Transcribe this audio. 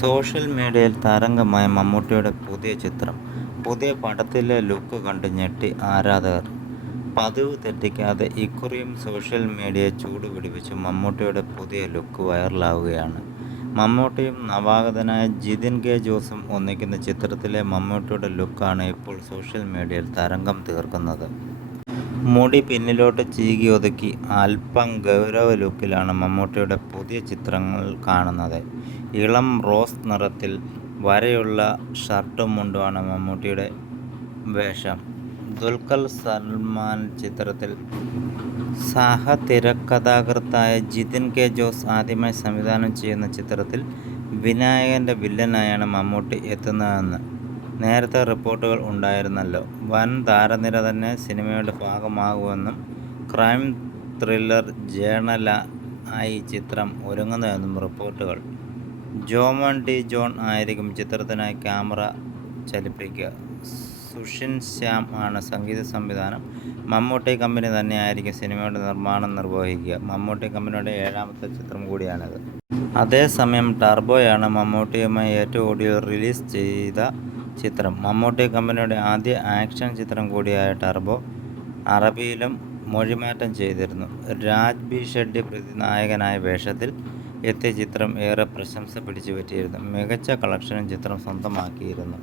Social മീഡിയയിൽ താരംഗമായ മമ്മൂട്ടിയുടെ പുതിയ ചിത്രം പുതിയ പടത്തിലെ ലുക്ക് കണ്ട് ഞെട്ടി ആരാധകർ. പതിവ് തെറ്റിക്കാതെ ഇക്കുറിയും സോഷ്യൽ മീഡിയയെ ചൂടുപിടിപ്പിച്ച് മമ്മൂട്ടിയുടെ പുതിയ ലുക്ക് വൈറലാവുകയാണ്. മമ്മൂട്ടിയും നവാഗതനായ ജിതിൻ കെ ജോസും ഒന്നിക്കുന്ന ചിത്രത്തിലെ മമ്മൂട്ടിയുടെ ലുക്കാണ് ഇപ്പോൾ സോഷ്യൽ മീഡിയയിൽ തരംഗം തീർക്കുന്നത്. മുടി പിന്നിലോട്ട് ചീകി ഒതുക്കി അല്പം ഗൗരവ ലുക്കിലാണ് മമ്മൂട്ടിയുടെ പുതിയ ചിത്രങ്ങൾ കാണുന്നത്. ഇളം റോസ് നിറത്തിൽ വരെയുള്ള ഷർട്ടും മുണ്ടുമാണ് മമ്മൂട്ടിയുടെ വേഷം. ദുൽഖർ സൽമാൻ ചിത്രത്തിൽ സഹതിരക്കഥാകൃത്തായ ജിതിൻ കെ ജോസ് ആദ്യമായി സംവിധാനം ചെയ്യുന്ന ചിത്രത്തിൽ വിനായകന്റെ വില്ലനായാണ് മമ്മൂട്ടി എത്തുന്നതെന്ന് നേരത്തെ റിപ്പോർട്ടുകൾ ഉണ്ടായിരുന്നല്ലോ. വൻ താരനിര തന്നെ സിനിമയുടെ ഭാഗമാകുമെന്നും ക്രൈം ത്രില്ലർ ജേണല ആയി ചിത്രം ഒരുങ്ങുന്നതെന്നും റിപ്പോർട്ടുകൾ. ജോമോൻ ടി ജോൺ ആയിരിക്കും ചിത്രത്തിനായി ക്യാമറ ചലിപ്പിക്കുക. സുഷിൻ ശ്യാം ആണ് സംഗീത സംവിധാനം. മമ്മൂട്ടി കമ്പനി തന്നെയായിരിക്കും സിനിമയുടെ നിർമ്മാണം നിർവഹിക്കുക. മമ്മൂട്ടി കമ്പനിയുടെ ഏഴാമത്തെ ചിത്രം കൂടിയാണിത്. അതേസമയം ടർബോയാണ് മമ്മൂട്ടിയുമായി ഏറ്റവും ഒടുവിൽ റിലീസ് ചെയ്ത ചിത്രം. മമ്മൂട്ടി കമ്പനിയുടെ ആദ്യ ആക്ഷൻ ചിത്രം കൂടിയായ ടർബോ അറബിയിലും മൊഴിമാറ്റം ചെയ്തിരുന്നു. രാജ് ബി ഷെഡ്ഡി പ്രതിനായകനായ വേഷത്തിൽ എത്തിയ ചിത്രം ഏറെ പ്രശംസ പിടിച്ചു പറ്റിയിരുന്നു മികച്ച കളക്ഷനും ചിത്രം സ്വന്തമാക്കിയിരുന്നു.